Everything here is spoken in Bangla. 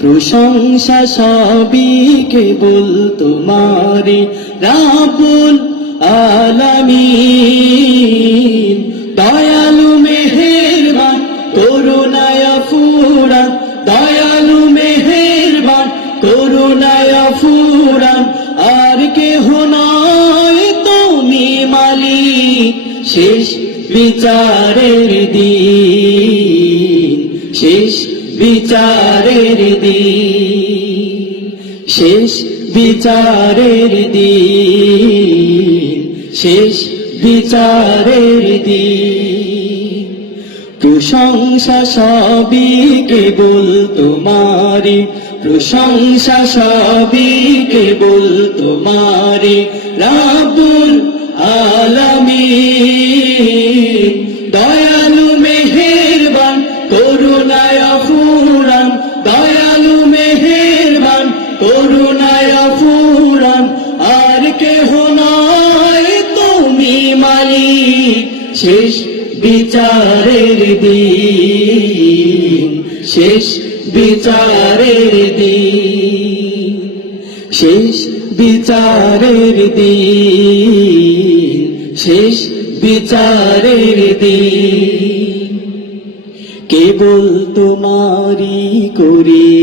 প্রশংসা সবই কেবল তোমারি রাবুল আলামিন। দয়ালু মেহেরবান, করুণায় ফুরান। দয়ালু মেহেরবান, করুণায় ফুরান। আর কেহ নয় তুমি মালিক। শেষ বিচারের দিন, শেষ বিচারের দিন, শেষ বিচারের দিন, শেষ বিচারের দিন। প্রশংসা সবই কেবল তোমারি প্রশংসা সবই কেবল তোমারি রাবুল আলামিন। দয়ালু ফুরান দয়ালু মেহেরবান, করুণায় ফুরান আর কেহ নয় তুমি মালিক। শেষ বিচারের দিন, শেষ বিচারের দিন, শেষ বিচারের দিন, শেষ বিচারের দিন। কেবল তোমারি করি।